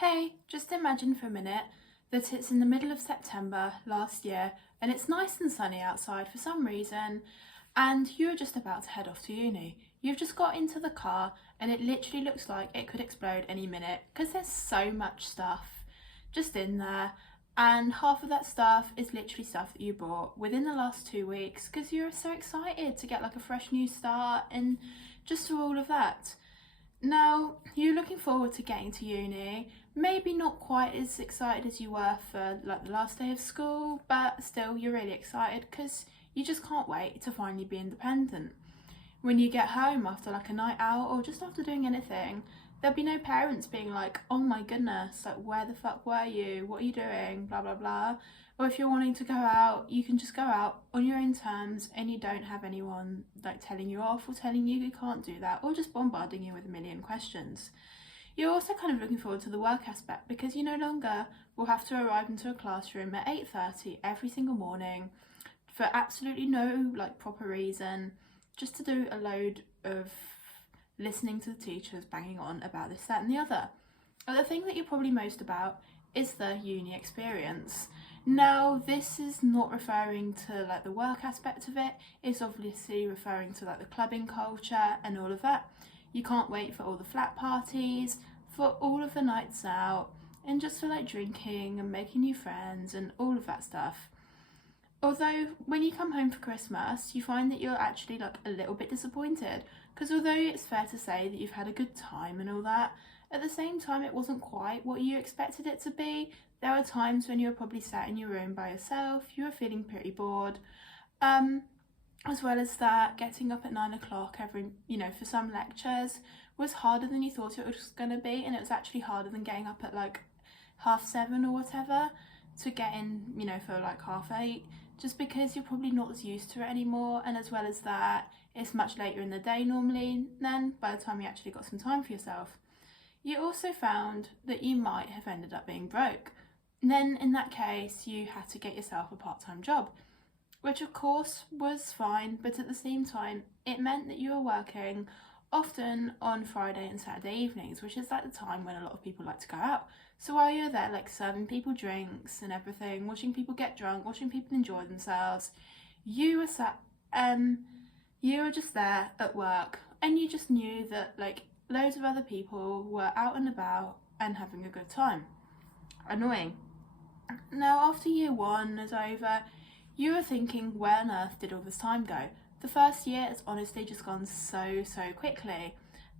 Hey, just imagine for a minute that it's in the middle of September last year and it's nice and sunny outside for some reason, and you're just about to head off to uni. You've just got into the car and it literally looks like it could explode any minute because there's so much stuff just in there, and half of that stuff is literally stuff that you bought within the last 2 weeks because you're so excited to get like a fresh new start and just do all of that. Now, you're looking forward to getting to uni, maybe not quite as excited as you were for like the last day of school, but still you're really excited because you just can't wait to finally be independent. When you get home after like a night out or just after doing anything, there'll be no parents being like, oh my goodness, like where the fuck were you? What are you doing? Blah blah blah. Or if you're wanting to go out, you can just go out on your own terms and you don't have anyone like telling you off or telling you can't do that or just bombarding you with a million questions. You're also kind of looking forward to the work aspect because you no longer will have to arrive into a classroom at 8:30 every single morning for absolutely no like proper reason, just to do a load of listening to the teachers banging on about this, that and the other. But the thing that you're probably most about is the uni experience. Now, this is not referring to like the work aspect of it, it's obviously referring to like the clubbing culture and all of that. You can't wait for all the flat parties, for all of the nights out, and just for like drinking and making new friends and all of that stuff. Although when you come home for Christmas, you find that you're actually like a little bit disappointed because although it's fair to say that you've had a good time and all that, at the same time it wasn't quite what you expected it to be. There were times when you were probably sat in your room by yourself, you were feeling pretty bored. As well as that, getting up at 9 o'clock for some lectures was harder than you thought it was going to be, and it was actually harder than getting up at like 7:30 or whatever to get in, for like 8:30, just because you're probably not as used to it anymore. And as well as that, it's much later in the day normally then by the time you actually got some time for yourself. You also found that you might have ended up being broke. And then in that case, you had to get yourself a part-time job, which of course was fine, but at the same time, it meant that you were working often on Friday and Saturday evenings, which is like the time when a lot of people like to go out. So while you're there like serving people drinks and everything, watching people get drunk, watching people enjoy themselves, you were you were just there at work, and you just knew that like loads of other people were out and about and having a good time. Annoying. Now, after year one is over, you were thinking, where on earth did all this time go? The first year has honestly just gone so quickly.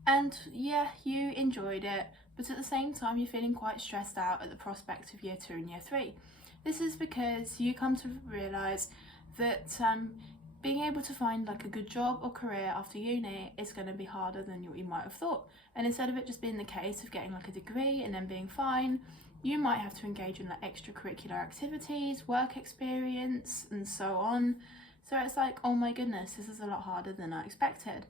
And yeah, you enjoyed it, but at the same time you're feeling quite stressed out at the prospect of year two and year three. This is because you come to realise that being able to find like a good job or career after uni is going to be harder than you might have thought. And instead of it just being the case of getting like a degree and then being fine, you might have to engage in like extracurricular activities, work experience, and so on. So it's like, oh my goodness, this is a lot harder than I expected.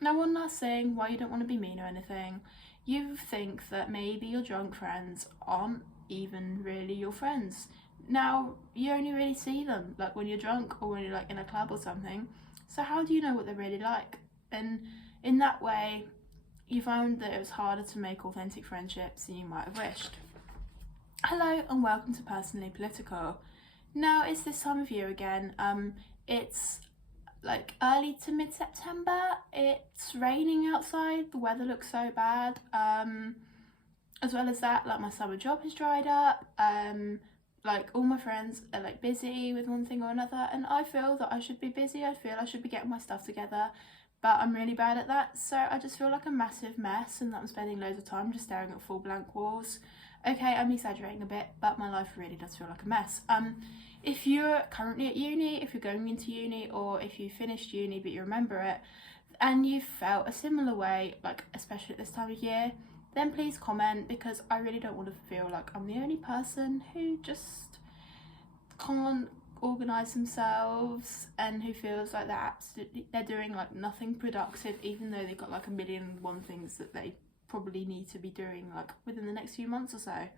Now, one last thing, while you don't want to be mean or anything, you think that maybe your drunk friends aren't even really your friends. Now, you only really see them like when you're drunk or when you're like in a club or something. So how do you know what they're really like? And in that way, you found that it was harder to make authentic friendships than you might have wished. Hello and welcome to Personally Political. Now it's this time of year again. It's like early to mid-September. It's raining outside. The weather looks so bad. As well as that, like my summer job has dried up. Like all my friends are like busy with one thing or another, and I feel that I should be busy. I feel I should be getting my stuff together, but I'm really bad at that. So I just feel like a massive mess and that I'm spending loads of time just staring at full blank walls. Okay, I'm exaggerating a bit, but my life really does feel like a mess. If you're currently at uni, if you're going into uni, or if you finished uni but you remember it, and you felt a similar way, like especially at this time of year, then please comment, because I really don't want to feel like I'm the only person who just can't organise themselves and who feels like they're doing like nothing productive, even though they've got like a million and one things that they probably need to be doing like within the next few months or so.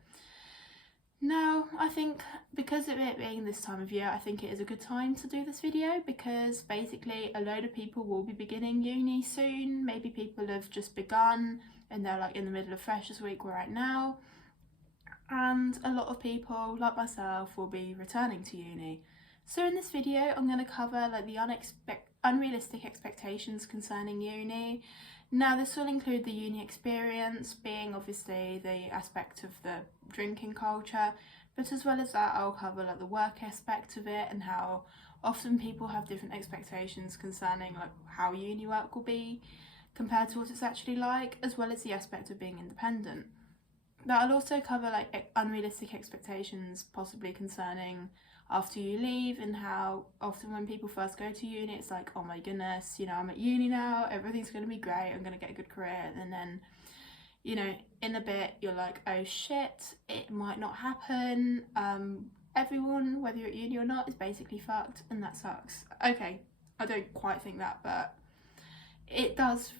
Now, I think because of it being this time of year, I think it is a good time to do this video, because basically a load of people will be beginning uni soon. Maybe people have just begun and they're like in the middle of freshers week right now. and a lot of people, like myself, will be returning to uni. So in this video, I'm going to cover like the unrealistic expectations concerning uni. Now this will include the uni experience, being obviously the aspect of the drinking culture, but as well as that I'll cover like the work aspect of it and how often people have different expectations concerning like how uni work will be compared to what it's actually like, as well as the aspect of being independent. Now I'll also cover like unrealistic expectations possibly concerning after you leave, and how often when people first go to uni it's like, oh my goodness, you know, I'm at uni now, everything's going to be great, I'm going to get a good career, and then, you know, in a bit you're like, oh shit, it might not happen. Everyone, whether you're at uni or not, is basically fucked, and that sucks. Okay, I don't quite think that, but it does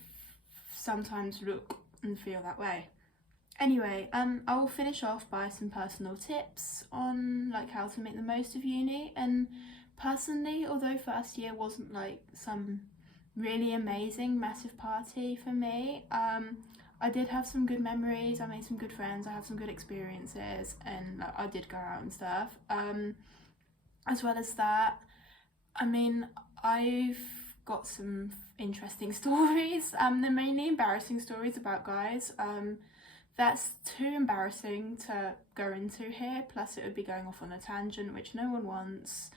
sometimes look and feel that way. Anyway, I will finish off by some personal tips on like how to make the most of uni. And personally, although first year wasn't like some really amazing massive party for me, I did have some good memories, I made some good friends, I have some good experiences, and like, I did go out and stuff. As well as that, I mean, I've got some interesting stories. They're mainly embarrassing stories about guys. That's too embarrassing to go into here, plus it would be going off on a tangent, which no one wants.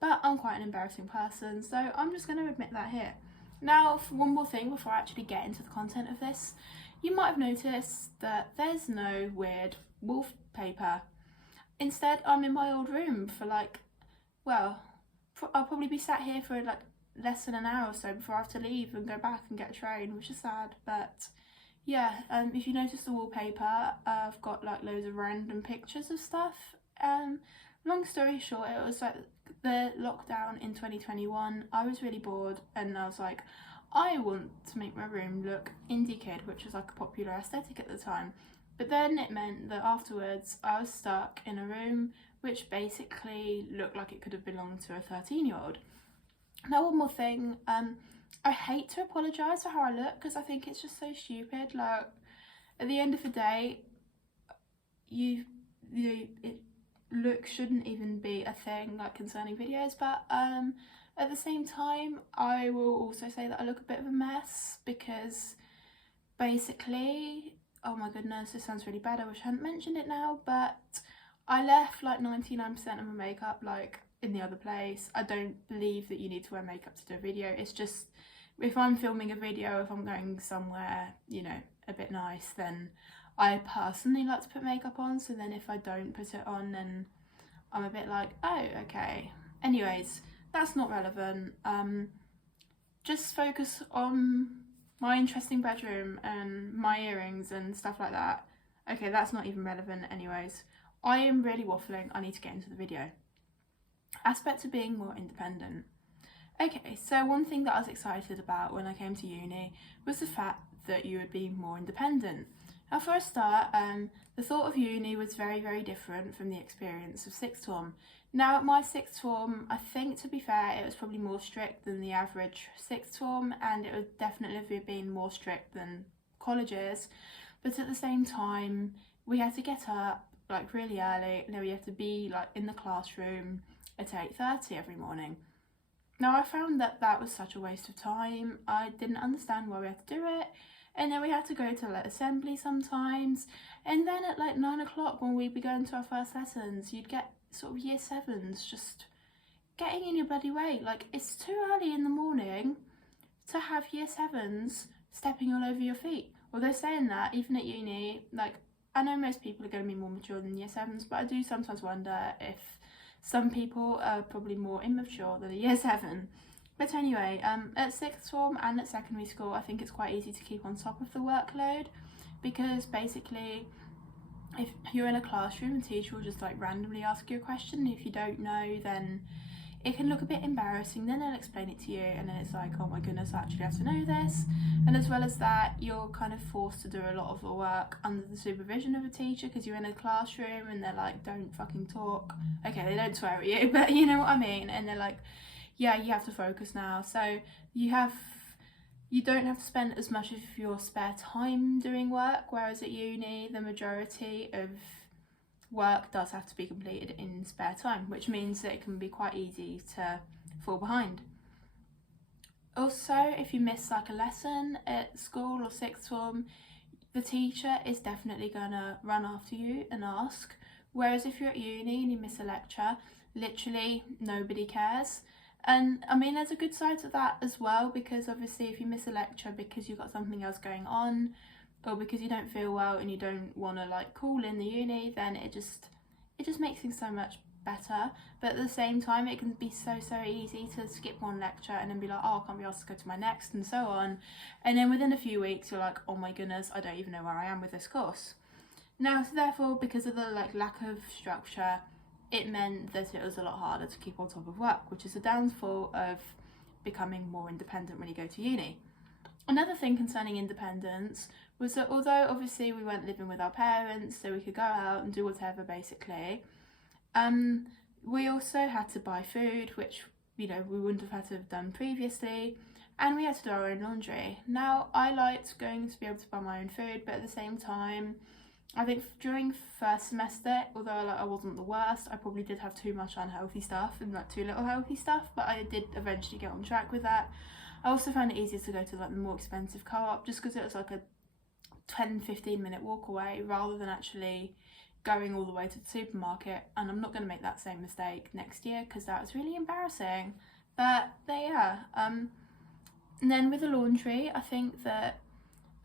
But I'm quite an embarrassing person, so I'm just going to admit that here. Now, for one more thing before I actually get into the content of this, you might have noticed that there's no weird wallpaper. Instead, I'm in my old room for like, well, I'll probably be sat here for like less than an hour or so before I have to leave and go back and get a train, which is sad, but yeah, if you notice the wallpaper, I've got like loads of random pictures of stuff. Long story short, it was like the lockdown in 2021. I was really bored and I was like, I want to make my room look indie kid, which was like a popular aesthetic at the time. But then it meant that afterwards I was stuck in a room which basically looked like it could have belonged to a 13-year-old. Now, one more thing, I hate to apologise for how I look because I think it's just so stupid. Like, at the end of the day, look shouldn't even be a thing like concerning videos, but at the same time I will also say that I look a bit of a mess because basically, oh my goodness, this sounds really bad, I wish I hadn't mentioned it now, but I left like 99% of my makeup like in the other place. I don't believe that you need to wear makeup to do a video. It's just, if I'm filming a video, if I'm going somewhere, you know, a bit nice, then I personally like to put makeup on, so then if I don't put it on, then I'm a bit like, oh, okay. Anyways, that's not relevant. Just focus on my interesting bedroom and my earrings and stuff like that. Okay, that's not even relevant anyways. I am really waffling, I need to get into the video. Aspects of being more independent. Okay, so one thing that I was excited about when I came to uni was the fact that you would be more independent. Now for a start, the thought of uni was very, very different from the experience of sixth form. Now at my sixth form, I think to be fair, it was probably more strict than the average sixth form, and it would definitely have been more strict than colleges, but at the same time, we had to get up like really early, and then we had to be like in the classroom at 8:30 every morning. Now I found that that was such a waste of time. I didn't understand why we had to do it, and then we had to go to like assembly sometimes, and then at like 9 o'clock when we'd be going to our first lessons, you'd get sort of year sevens just getting in your bloody way. Like, it's too early in the morning to have year sevens stepping all over your feet. Although saying that, even at uni, like, I know most people are going to be more mature than year sevens, but I do sometimes wonder if some people are probably more immature than a year seven. But anyway, at sixth form and at secondary school, I think it's quite easy to keep on top of the workload, because basically if you're in a classroom, the teacher will just like randomly ask you a question. If you don't know, then it can look a bit embarrassing. Then they'll explain it to you, and then it's like, oh my goodness, I actually have to know this. And as well as that, you're kind of forced to do a lot of the work under the supervision of a teacher, because you're in a classroom and they're like, don't fucking talk. Okay, they don't swear at you, but you know what I mean. And they're like, yeah, you have to focus now. So you don't have to spend as much of your spare time doing work, whereas at uni, the majority of work does have to be completed in spare time, which means that it can be quite easy to fall behind. Also, if you miss like a lesson at school or sixth form, the teacher is definitely gonna run after you and ask. Whereas if you're at uni and you miss a lecture, literally nobody cares. And I mean, there's a good side to that as well, because obviously if you miss a lecture because you've got something else going on, or because you don't feel well and you don't want to like call in the uni, then it just makes things so much better. But at the same time, it can be so easy to skip one lecture and then be like, oh, I can't be asked to go to my next, and so on. And then within a few weeks you're like, oh my goodness, I don't even know where I am with this course. Now, so therefore, because of the like lack of structure, it meant that it was a lot harder to keep on top of work, which is a downfall of becoming more independent when you go to uni. Another thing concerning independence was that although obviously we weren't living with our parents, so we could go out and do whatever basically, we also had to buy food, which, you know, we wouldn't have had to have done previously, and we had to do our own laundry. Now, I liked going to be able to buy my own food, but at the same time, I think during first semester, although like I wasn't the worst, I probably did have too much unhealthy stuff and like too little healthy stuff, but I did eventually get on track with that. I also found it easier to go to like the more expensive co-op, just because it was like a 10-15 minute walk away rather than actually going all the way to the supermarket. And I'm not going to make that same mistake next year because that was really embarrassing. But there you are. And then with the laundry, I think that,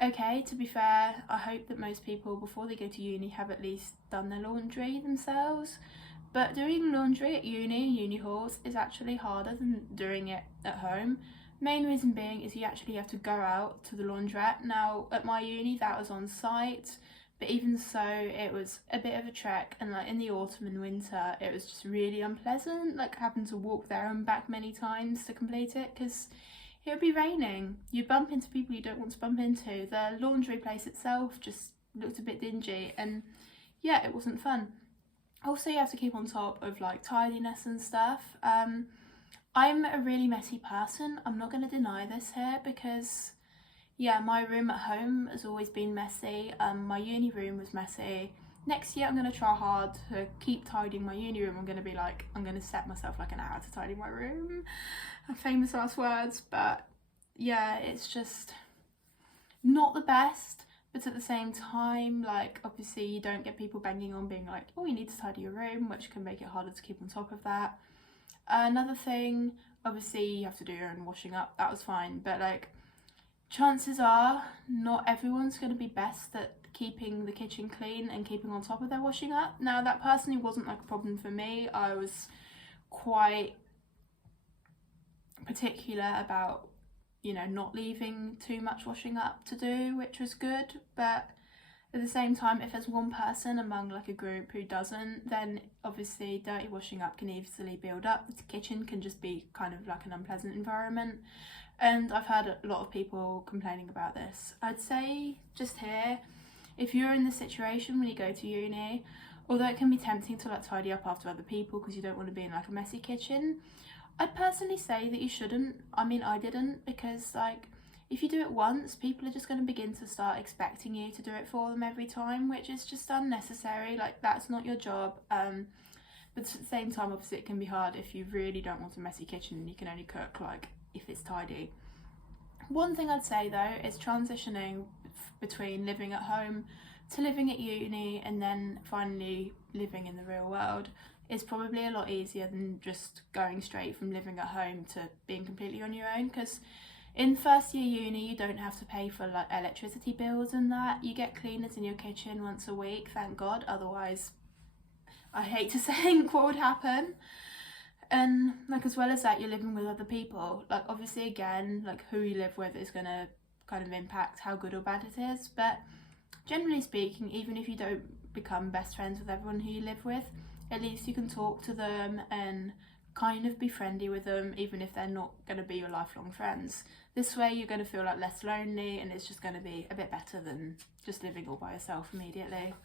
okay, to be fair, I hope that most people before they go to uni have at least done their laundry themselves. But doing laundry at uni and uni halls is actually harder than doing it at home. Main reason being is you actually have to go out to the laundrette. Now at my uni that was on site, but even so it was a bit of a trek, and like in the autumn and winter it was just really unpleasant, like having to walk there and back many times to complete it because it would be raining. You bump into people you don't want to bump into. The laundry place itself just looked a bit dingy, and yeah, it wasn't fun. Also, you have to keep on top of like tidiness and stuff. I'm a really messy person. I'm not going to deny this here because, yeah, my room at home has always been messy. My uni room was messy. Next year I'm going to try hard to keep tidying my uni room. I'm going to set myself like an hour to tidy my room. Famous last words, but yeah, it's just not the best. But at the same time, like obviously you don't get people banging on being like, oh, you need to tidy your room, which can make it harder to keep on top of that. Another thing, obviously you have to do your own washing up. That was fine, but like chances are not everyone's going to be best at keeping the kitchen clean and keeping on top of their washing up. Now that personally wasn't like a problem for me. I was quite particular about, you know, not leaving too much washing up to do, which was good. But at the same time, if there's one person among like a group who doesn't, then obviously dirty washing up can easily build up. The kitchen can just be kind of like an unpleasant environment, and I've heard a lot of people complaining about this. I'd say just here, if you're in the situation when you go to uni, although it can be tempting to like tidy up after other people because you don't want to be in like a messy kitchen, I'd personally say that you shouldn't. I mean, I didn't, because like if you do it once, people are just going to begin to start expecting you to do it for them every time, which is just unnecessary. Like that's not your job. But at the same time, obviously it can be hard if you really don't want a messy kitchen and you can only cook like if it's tidy. One thing I'd say though is transitioning between living at home to living at uni and then finally living in the real world is probably a lot easier than just going straight from living at home to being completely on your own, because in first year uni you don't have to pay for like electricity bills and that. You get cleaners in your kitchen once a week, thank God, otherwise I hate to think what would happen. And like as well as that, you're living with other people. Like obviously again, like who you live with is gonna kind of impact how good or bad it is, but generally speaking, even if you don't become best friends with everyone who you live with, at least you can talk to them and kind of be friendly with them, even if they're not going to be your lifelong friends. This way you're going to feel like less lonely, and it's just going to be a bit better than just living all by yourself immediately.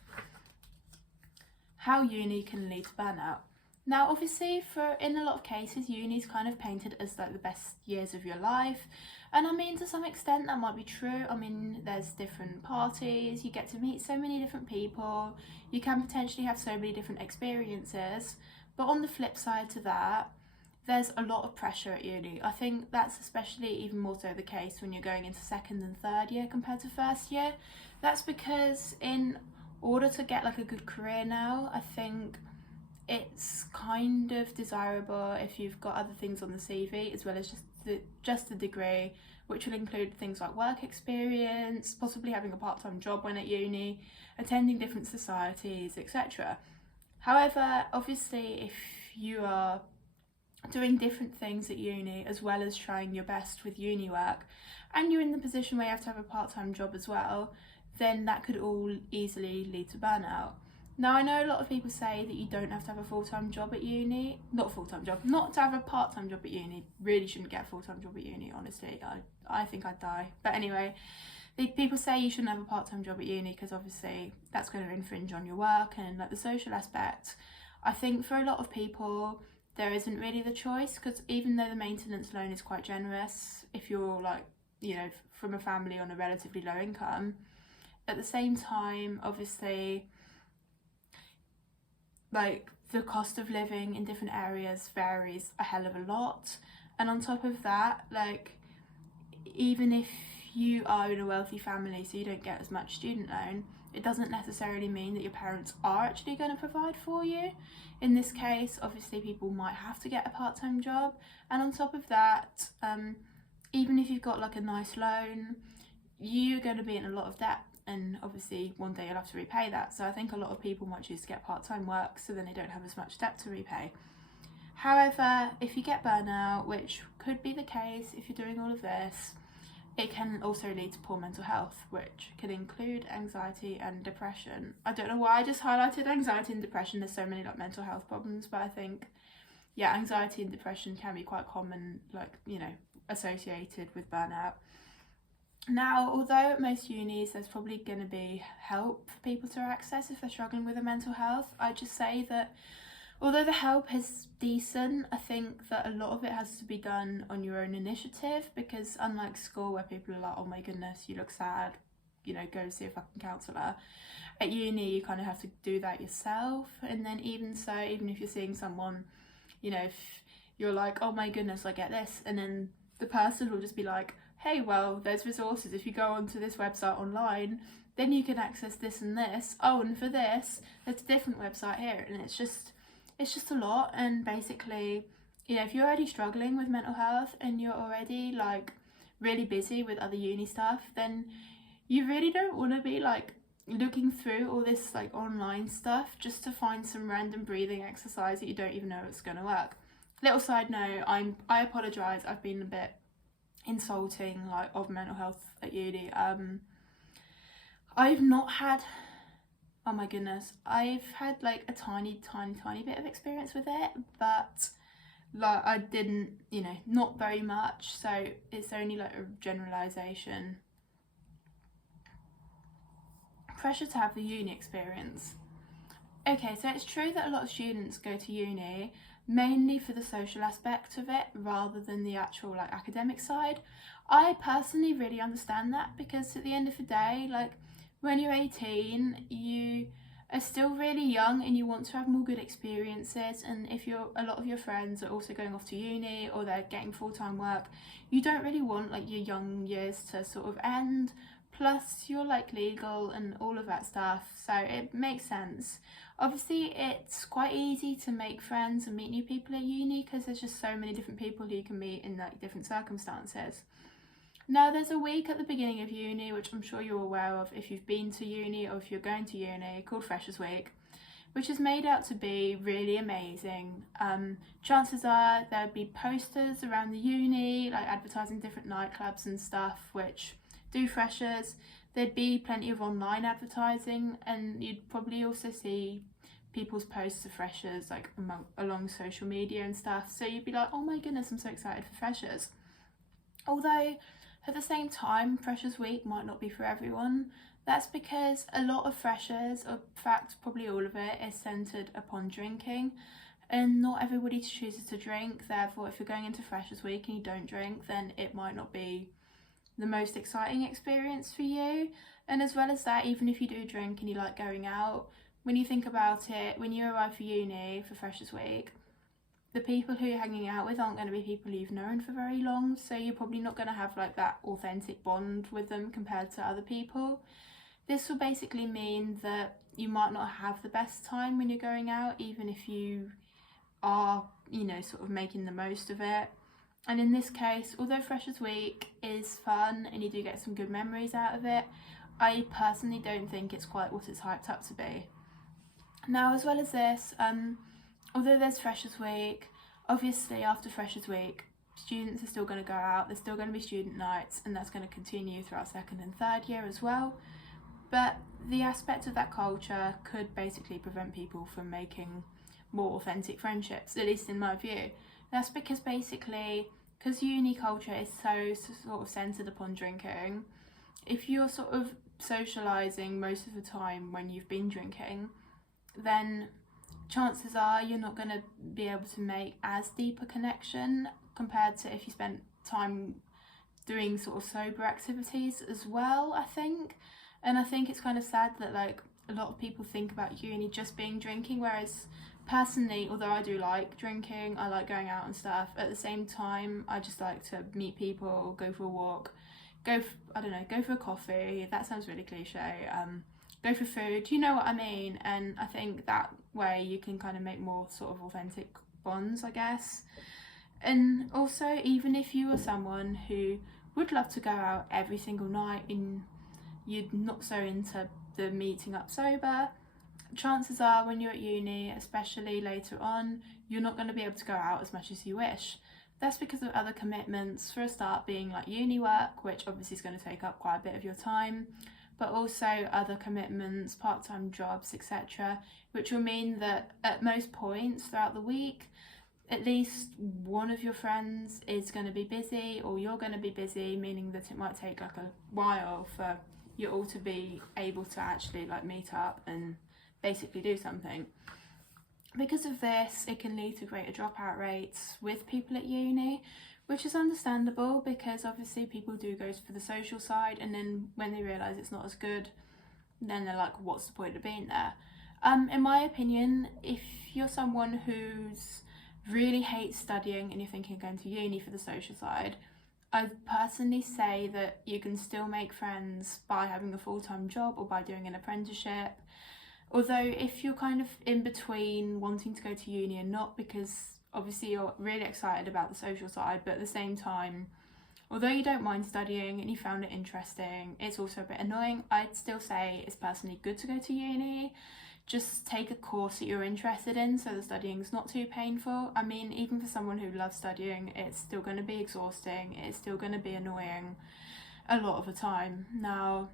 How uni can lead to burnout. Now, obviously, in a lot of cases, uni's kind of painted as like the best years of your life. And I mean, to some extent, that might be true. I mean, there's different parties, you get to meet so many different people, you can potentially have so many different experiences. But on the flip side to that, there's a lot of pressure at uni. I think that's especially even more so the case when you're going into second and third year compared to first year. That's because in order to get like a good career now, I think it's kind of desirable if you've got other things on the CV as well as just the degree, which will include things like work experience, possibly having a part-time job when at uni, attending different societies, etc. However, obviously, if you are doing different things at uni as well as trying your best with uni work, and you're in the position where you have to have a part-time job as well, then that could all easily lead to burnout. Now, I know a lot of people say that you don't have to have a full-time job at uni, not to have a part-time job at uni. Really shouldn't get a full-time job at uni, honestly. I think I'd die. But anyway, people say you shouldn't have a part-time job at uni because obviously that's going to infringe on your work and like the social aspect. I think for a lot of people, there isn't really the choice, because even though the maintenance loan is quite generous, if you're like, you know, from a family on a relatively low income, at the same time, obviously, like the cost of living in different areas varies a hell of a lot. And on top of that, like, even if you are in a wealthy family, so you don't get as much student loan, it doesn't necessarily mean that your parents are actually going to provide for you. In this case, obviously people might have to get a part-time job, and on top of that, even if you've got like a nice loan, you're going to be in a lot of debt, and obviously one day you'll have to repay that. So I think a lot of people might choose to get part-time work so then they don't have as much debt to repay. However, if you get burnout, which could be the case if you're doing all of this, it can also lead to poor mental health, which can include anxiety and depression. I don't know why I just highlighted anxiety and depression. There's so many like mental health problems, but I think, yeah, anxiety and depression can be quite common, like, you know, associated with burnout. Now, although at most unis there's probably going to be help for people to access if they're struggling with their mental health, I just say that although the help is decent, I think that a lot of it has to be done on your own initiative, because unlike school where people are like, oh my goodness, you look sad, you know, go see a fucking counsellor, at uni you kind of have to do that yourself. And then even so, even if you're seeing someone, you know, if you're like, oh my goodness, I get this, and then the person will just be like, hey, well, there's resources. If you go onto this website online, then you can access this and this. Oh, and for this, there's a different website here. And it's just a lot. And basically, you know, if you're already struggling with mental health and you're already like really busy with other uni stuff, then you really don't want to be like looking through all this like online stuff just to find some random breathing exercise that you don't even know it's going to work. Little side note, I apologise, I've been a bit insulting like of mental health at uni. I've not had, oh my goodness, I've had like a tiny bit of experience with it, but like I didn't, you know, not very much, so it's only like a generalization. Pressure to have the uni experience. Okay, so it's true that a lot of students go to uni mainly for the social aspect of it rather than the actual like academic side. I personally really understand that, because at the end of the day, like when you're 18, you are still really young and you want to have more good experiences, and if a lot of your friends are also going off to uni or they're getting full-time work, you don't really want like your young years to sort of end. Plus you're like legal and all of that stuff, so it makes sense. Obviously it's quite easy to make friends and meet new people at uni because there's just so many different people who you can meet in like different circumstances. Now there's a week at the beginning of uni, which I'm sure you're aware of if you've been to uni or if you're going to uni, called Freshers Week, which is made out to be really amazing. Chances are there'd be posters around the uni like advertising different nightclubs and stuff which do freshers. There'd be plenty of online advertising, and you'd probably also see people's posts of freshers like along social media and stuff, so you'd be like, oh my goodness, I'm so excited for freshers. Although at the same time, Freshers Week might not be for everyone. That's because a lot of freshers, or in fact probably all of it, is centred upon drinking. and not everybody chooses to drink. Therefore, if you're going into Freshers Week and you don't drink, then it might not be the most exciting experience for you. And as well as that, even if you do drink and you like going out, when you think about it, when you arrive for uni for Freshers Week, the people who you're hanging out with aren't going to be people you've known for very long, so you're probably not going to have like that authentic bond with them compared to other people. This will basically mean that you might not have the best time when you're going out, even if you are, sort of making the most of it. And in this case, although Freshers Week is fun and you do get some good memories out of it, I personally don't think it's quite what it's hyped up to be. Now, as well as this, although there's Freshers Week, obviously after Freshers Week, students are still going to go out, there's still going to be student nights, and that's going to continue throughout second and third year as well. But the aspect of that culture could basically prevent people from making more authentic friendships, at least in my view. That's because uni culture is so sort of centred upon drinking, if you're sort of socialising most of the time when you've been drinking, then chances are you're not going to be able to make as deep a connection compared to if you spent time doing sort of sober activities as well, I think. And I think it's kind of sad that like a lot of people think about uni just being drinking, whereas personally, although I do like drinking, I like going out and stuff, at the same time I just like to meet people, go for a walk, go for a coffee. That sounds really cliche. Go for food, you know what I mean? And I think that way you can kind of make more sort of authentic bonds, I guess. And also, even if you are someone who would love to go out every single night and you're not so into the meeting up sober, chances are when you're at uni, especially later on, you're not going to be able to go out as much as you wish. That's because of other commitments, for a start being like uni work, which obviously is going to take up quite a bit of your time, but also other commitments, part-time jobs, etc., which will mean that at most points throughout the week, at least one of your friends is going to be busy, or you're going to be busy, meaning that it might take like a while for you all to be able to actually like meet up and basically do something. Because of this, it can lead to greater dropout rates with people at uni, which is understandable because obviously people do go for the social side, and then when they realise it's not as good, then they're like, what's the point of being there? In my opinion, if you're someone who's really hates studying and you're thinking of going to uni for the social side, I'd personally say that you can still make friends by having a full-time job or by doing an apprenticeship. Although if you're kind of in between wanting to go to uni and not, because obviously you're really excited about the social side, but at the same time, although you don't mind studying and you found it interesting, it's also a bit annoying, I'd still say it's personally good to go to uni. Just take a course that you're interested in so the studying's not too painful. I mean, even for someone who loves studying, it's still going to be exhausting, it's still going to be annoying a lot of the time. Now,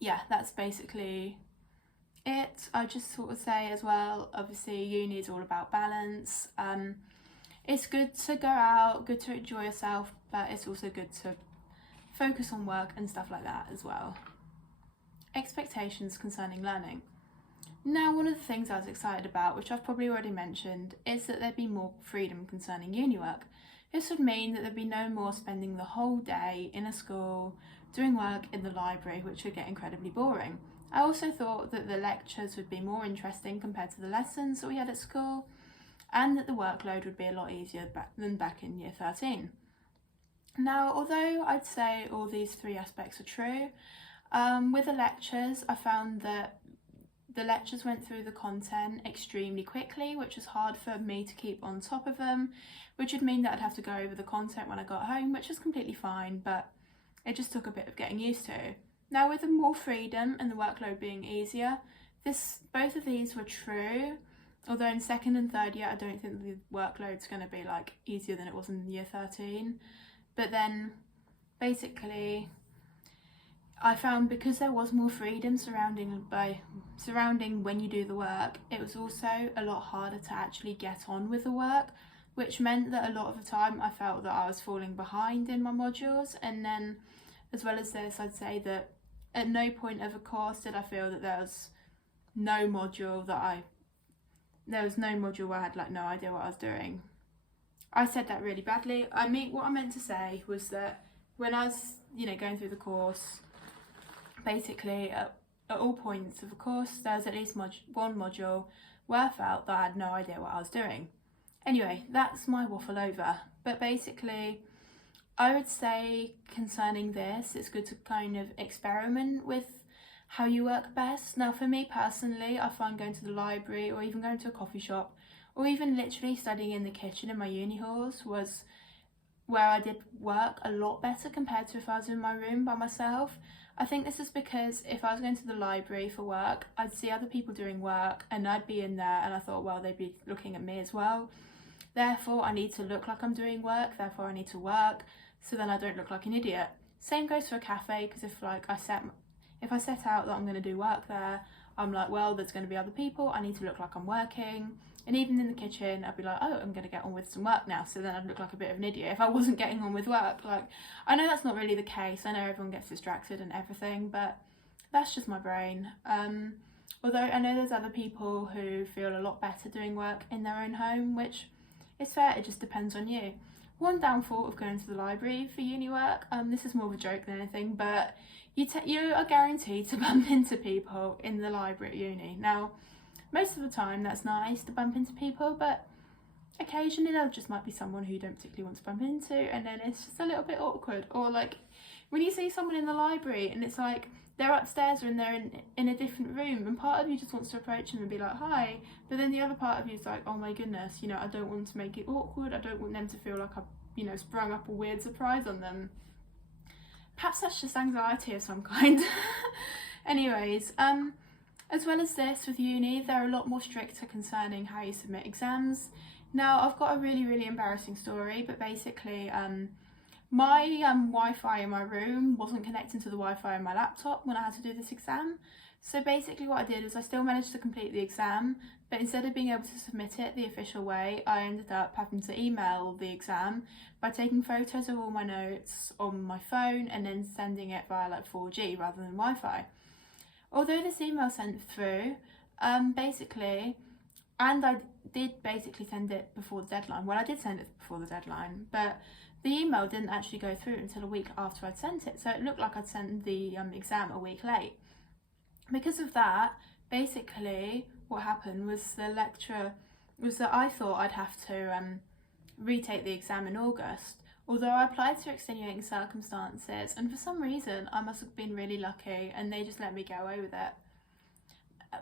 yeah, that's basically it. I just sort of say as well, obviously uni is all about balance. It's good to go out, good to enjoy yourself, but it's also good to focus on work and stuff like that as well. Expectations concerning learning. Now, one of the things I was excited about, which I've probably already mentioned, is that there'd be more freedom concerning uni work. This would mean that there'd be no more spending the whole day in a school doing work in the library, which would get incredibly boring. I also thought that the lectures would be more interesting compared to the lessons that we had at school, and that the workload would be a lot easier than back in year 13. Now, although I'd say all these three aspects are true, with the lectures, I found that the lectures went through the content extremely quickly, which was hard for me to keep on top of them, which would mean that I'd have to go over the content when I got home, which was completely fine, but it just took a bit of getting used to. Now, with the more freedom and the workload being easier, both of these were true, although in second and third year I don't think the workload's going to be like easier than it was in year 13. But then basically I found because there was more freedom surrounding when you do the work, it was also a lot harder to actually get on with the work, which meant that a lot of the time I felt that I was falling behind in my modules. And then as well as this, I'd say that at no point of a course did I feel that there was no module that I there was no module where I had like no idea what I was doing. I said that really badly. I mean, what I meant to say was that when I was, going through the course, basically at all points of the course, there was at least one module where I felt that I had no idea what I was doing. Anyway, that's my waffle over. But basically, I would say concerning this, it's good to kind of experiment with how you work best. Now, for me personally, I find going to the library or even going to a coffee shop or even literally studying in the kitchen in my uni halls was where I did work a lot better compared to if I was in my room by myself. I think this is because if I was going to the library for work, I'd see other people doing work and I'd be in there and I thought, well, they'd be looking at me as well. Therefore, I need to look like I'm doing work, therefore I need to work, so then I don't look like an idiot. Same goes for a cafe, because if I set out that I'm going to do work there, I'm like, well, there's going to be other people, I need to look like I'm working. And even in the kitchen, I'd be like, oh, I'm going to get on with some work now, so then I'd look like a bit of an idiot if I wasn't getting on with work. Like, I know that's not really the case, I know everyone gets distracted and everything, but that's just my brain. Although I know there's other people who feel a lot better doing work in their own home, which is fair, it just depends on you. One downfall of going to the library for uni work, this is more of a joke than anything, but you are guaranteed to bump into people in the library at uni. Now, most of the time that's nice to bump into people, but occasionally there just might be someone who you don't particularly want to bump into, and then it's just a little bit awkward. Or like when you see someone in the library and it's like they're upstairs and they're in a different room, and part of you just wants to approach them and be like, hi, but then the other part of you is like, oh my goodness, I don't want to make it awkward, I don't want them to feel like I've sprung up a weird surprise on them. Perhaps that's just anxiety of some kind. Anyways, as well as this, with uni, they're a lot more stricter concerning how you submit exams. Now, I've got a really, really embarrassing story, but basically, my Wi-Fi in my room wasn't connecting to the Wi-Fi in my laptop when I had to do this exam. So basically what I did was I still managed to complete the exam, but instead of being able to submit it the official way, I ended up having to email the exam by taking photos of all my notes on my phone and then sending it via like 4G rather than Wi-Fi. Although this email sent through, basically, and I did basically send it before the deadline. Well, I did send it before the deadline, but the email didn't actually go through until a week after I'd sent it. So it looked like I'd sent the exam a week late. Because of that, basically what happened was the lecturer was that I thought I'd have to retake the exam in August. Although I applied to extenuating circumstances, and for some reason I must have been really lucky and they just let me get away with it.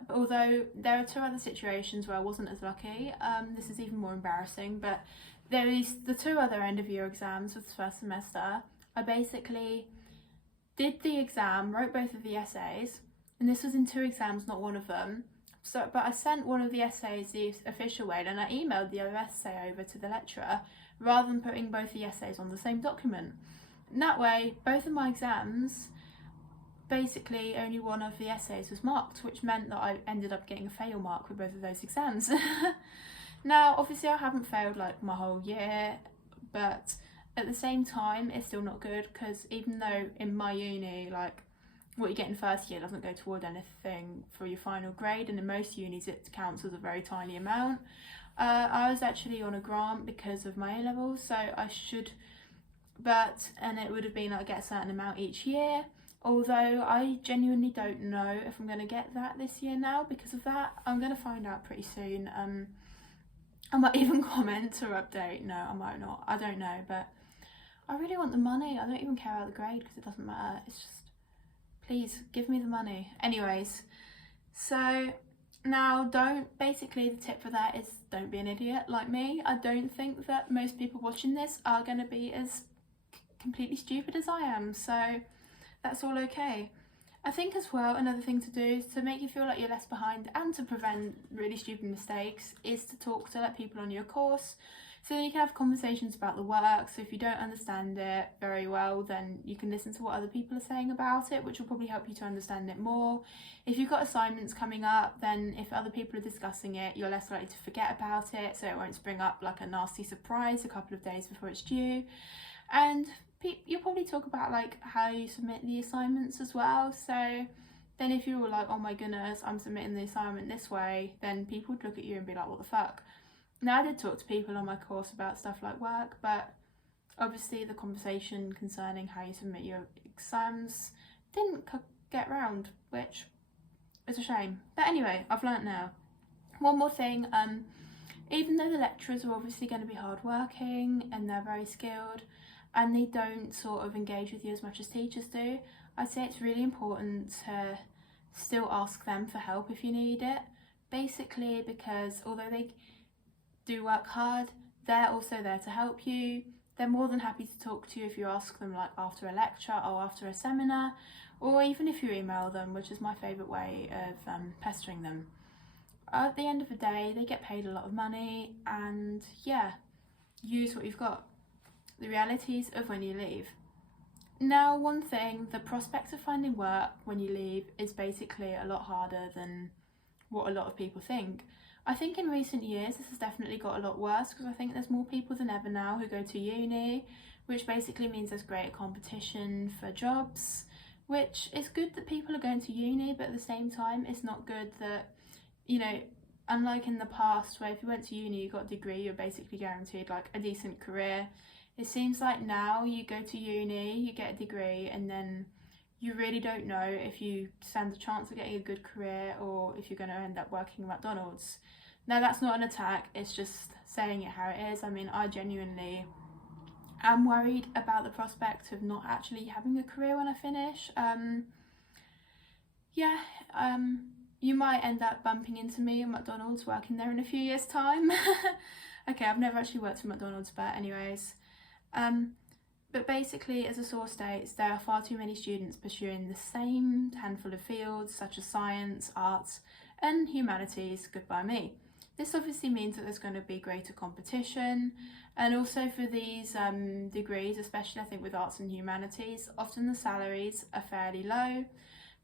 Although there are two other situations where I wasn't as lucky. This is even more embarrassing, but there is the two other end of year exams for the first semester. I basically did the exam, wrote both of the essays, and this was in two exams, not one of them. But I sent one of the essays the official way, and I emailed the other essay over to the lecturer, rather than putting both the essays on the same document. And that way, both of my exams, basically only one of the essays was marked, which meant that I ended up getting a fail mark with both of those exams. Now, obviously I haven't failed like my whole year, but at the same time, it's still not good, because even though in my uni, like, what you get in first year doesn't go toward anything for your final grade, and in most unis it counts as a very tiny amount. I was actually on a grant because of my A-levels, so I should, and it would have been like get a certain amount each year, although I genuinely don't know if I'm going to get that this year now because of that. I'm going to find out pretty soon. I might even comment or update. No, I might not. I don't know, but I really want the money. I don't even care about the grade because it doesn't matter. It's just, please give me the money. Anyways, so now basically the tip for that is don't be an idiot like me. I don't think that most people watching this are going to be as completely stupid as I am, so that's all okay. I think as well, another thing to do to make you feel like you're less behind and to prevent really stupid mistakes is to talk to people on your course, so then you can have conversations about the work. So if you don't understand it very well, then you can listen to what other people are saying about it, which will probably help you to understand it more. If you've got assignments coming up, then if other people are discussing it, you're less likely to forget about it, so it won't spring up like a nasty surprise a couple of days before it's due. And you'll probably talk about like how you submit the assignments as well, so then if you were like, oh my goodness, I'm submitting the assignment this way, then people would look at you and be like, what the fuck? Now, I did talk to people on my course about stuff like work, but obviously the conversation concerning how you submit your exams didn't get round, which is a shame. But anyway, I've learnt now. One more thing, even though the lecturers are obviously going to be hardworking and they're very skilled and they don't sort of engage with you as much as teachers do, I'd say it's really important to still ask them for help if you need it. Basically, because although they do work hard, they're also there to help you. They're more than happy to talk to you if you ask them, like after a lecture or after a seminar, or even if you email them, which is my favourite way of pestering them. At the end of the day, they get paid a lot of money, and yeah, use what you've got. The realities of when you leave. Now, one thing, the prospect of finding work when you leave is basically a lot harder than what a lot of people think. I think in recent years this has definitely got a lot worse, because I think there's more people than ever now who go to uni, which basically means there's greater competition for jobs, which is good that people are going to uni, but at the same time it's not good that, you know, unlike in the past where if you went to uni you got a degree, you're basically guaranteed like a decent career. It seems like now you go to uni, you get a degree, and then you really don't know if you stand a chance of getting a good career or if you're going to end up working at McDonald's. Now, that's not an attack, it's just saying it how it is. I mean, I genuinely am worried about the prospect of not actually having a career when I finish. You might end up bumping into me at McDonald's working there in a few years' time. Okay, I've never actually worked at McDonald's, but anyways. But basically, as the source states, there are far too many students pursuing the same handful of fields such as science, arts and humanities, goodbye me. This obviously means that there's going to be greater competition, and also for these degrees, especially I think with arts and humanities, often the salaries are fairly low,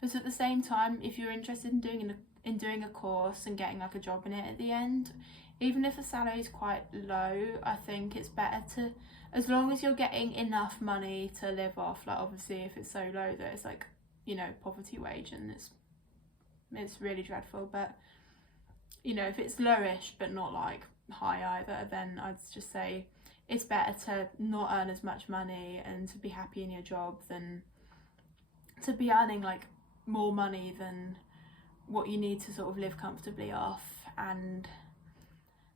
but at the same time, if you're interested in doing a course and getting like a job in it at the end, even if the salary is quite low, I think it's better to, as long as you're getting enough money to live off, like obviously if it's so low that it's like, you know, poverty wage and it's really dreadful, but you know, if it's lowish but not like high either, then I'd just say it's better to not earn as much money and to be happy in your job than to be earning like more money than what you need to sort of live comfortably off and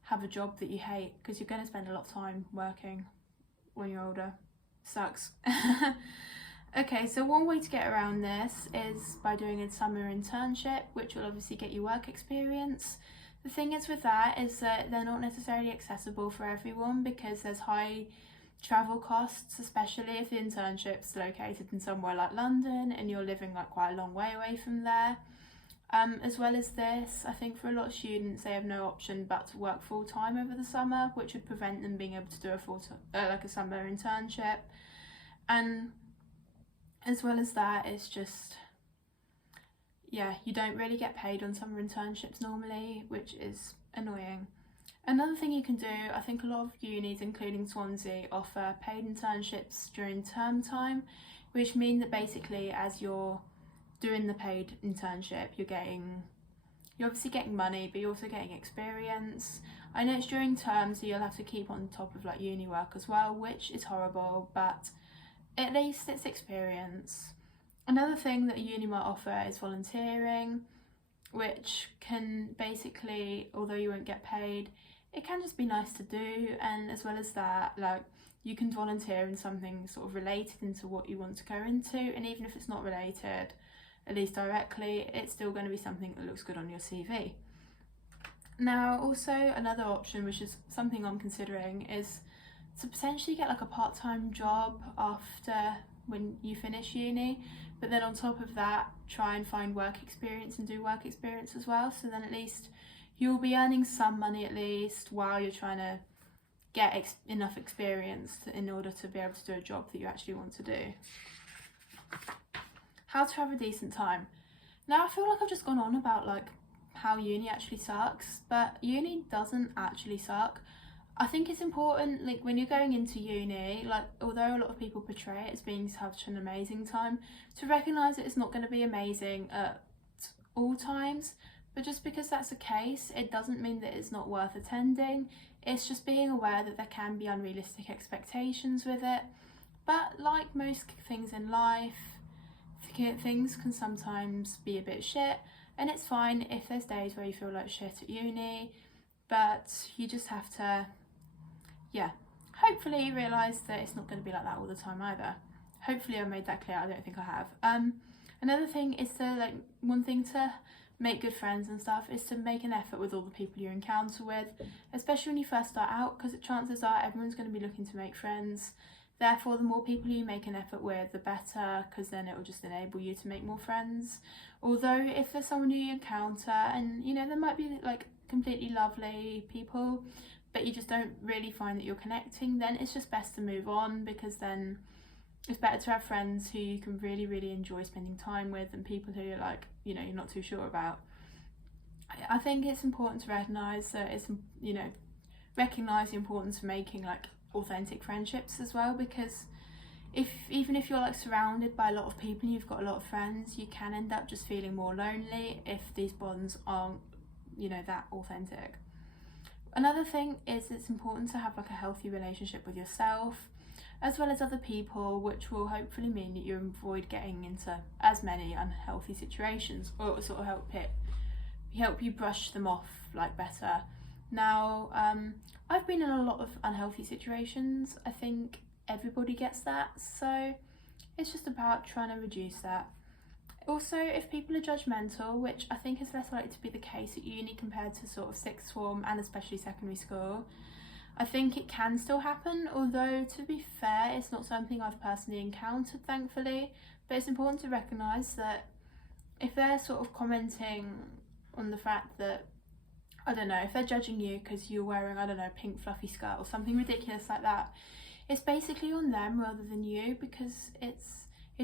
have a job that you hate, because you're going to spend a lot of time working when you're older. Sucks. Okay, so one way to get around this is by doing a summer internship, which will obviously get you work experience. The thing is with that is that they're not necessarily accessible for everyone, because there's high travel costs, especially if the internship's located in somewhere like London and you're living like quite a long way away from there. As well as this, I think for a lot of students they have no option but to work full-time over the summer, which would prevent them being able to do a summer internship. And as well as that, it's just, yeah, you don't really get paid on summer internships normally, which is annoying. Another thing you can do, I think a lot of unis, including Swansea, offer paid internships during term time, which mean that basically as you're doing the paid internship, you're obviously getting money, but you're also getting experience. I know it's during term, so you'll have to keep on top of like uni work as well, which is horrible, but at least it's experience. Another thing that a uni might offer is volunteering, which can basically, although you won't get paid, it can just be nice to do. And as well as that, like, you can volunteer in something sort of related into what you want to go into, and even if it's not related, at least directly, it's still going to be something that looks good on your CV. Now, also another option, which is something I'm considering, is to potentially get like a part-time job after when you finish uni, but then on top of that, try and find work experience and do work experience as well. So then at least you'll be earning some money at least while you're trying to get enough experience in order to be able to do a job that you actually want to do. How to have a decent time. Now, I feel like I've just gone on about like how uni actually sucks, but uni doesn't actually suck. I think it's important, like when you're going into uni, like although a lot of people portray it as being such an amazing time, to recognise that it's not going to be amazing at all times, but just because that's the case, it doesn't mean that it's not worth attending. It's just being aware that there can be unrealistic expectations with it. But like most things in life, things can sometimes be a bit shit, and it's fine if there's days where you feel like shit at uni, but you just have to, hopefully realise that it's not going to be like that all the time either. Hopefully I made that clear. I don't think I have. Another thing is to, one thing to make good friends and stuff is to make an effort with all the people you encounter with, especially when you first start out, because chances are everyone's going to be looking to make friends. Therefore, the more people you make an effort with, the better, because then it will just enable you to make more friends. Although if there's someone who you encounter and, there might be completely lovely people, but you just don't really find that you're connecting, then it's just best to move on, because then it's better to have friends who you can really, really enjoy spending time with than people who you're you're not too sure about. I think it's important to recognise that recognise the importance of making authentic friendships as well, because even if you're surrounded by a lot of people and you've got a lot of friends, you can end up just feeling more lonely if these bonds aren't that authentic. Another thing is it's important to have a healthy relationship with yourself as well as other people, which will hopefully mean that you avoid getting into as many unhealthy situations, or it will sort of help you brush them off better. Now, I've been in a lot of unhealthy situations. I think everybody gets that, so it's just about trying to reduce that. Also, if people are judgmental, which I think is less likely to be the case at uni compared to sort of sixth form and especially secondary school, I think it can still happen, although to be fair, it's not something I've personally encountered, thankfully. But it's important to recognise that if they're sort of commenting on the fact that, I don't know, if they're judging you because you're wearing, a pink fluffy skirt or something ridiculous like that, it's basically on them rather than you, because it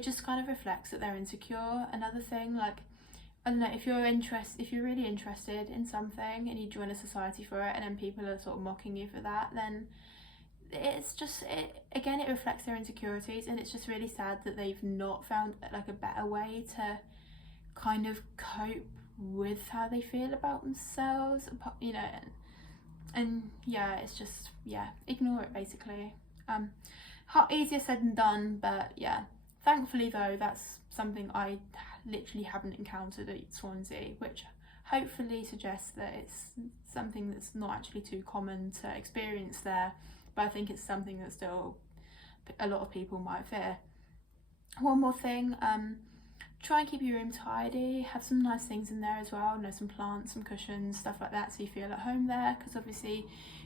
just kind of reflects that they're insecure. Another thing, I don't know, if you're really interested in something and you join a society for it and then people are sort of mocking you for that, then it's just, it reflects their insecurities, and it's just really sad that they've not found a better way to kind of cope with how they feel about themselves, and it's just, ignore it basically. Easier said than done, but thankfully though, that's something I literally haven't encountered at Swansea, which hopefully suggests that it's something that's not actually too common to experience there, but I think it's something that still a lot of people might fear. One more thing, try and keep your room tidy, have some nice things in there as well, some plants, some cushions, stuff like that, so you feel at home there, because obviously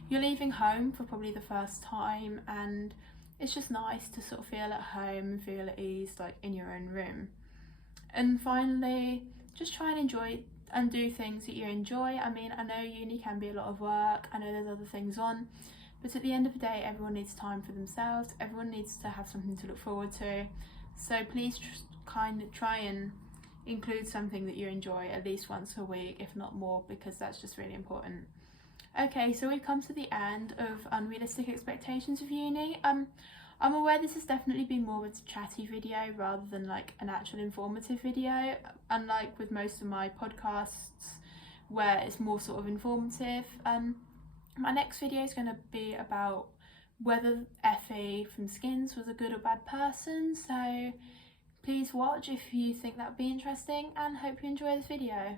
you're leaving home for probably the first time, and it's just nice to sort of feel at home and feel at ease in your own room. And finally, just try and enjoy and do things that you enjoy. I mean, I know uni can be a lot of work, I know there's other things on, but at the end of the day, everyone needs time for themselves, everyone needs to have something to look forward to. So please kind of try and include something that you enjoy at least once a week, if not more, because that's just really important. Okay, so we've come to the end of Unrealistic Expectations of Uni. I'm aware this has definitely been more of a chatty video rather than an actual informative video, unlike with most of my podcasts where it's more sort of informative. My next video is going to be about whether Effie from Skins was a good or bad person, so please watch if you think that would be interesting, and hope you enjoy this video.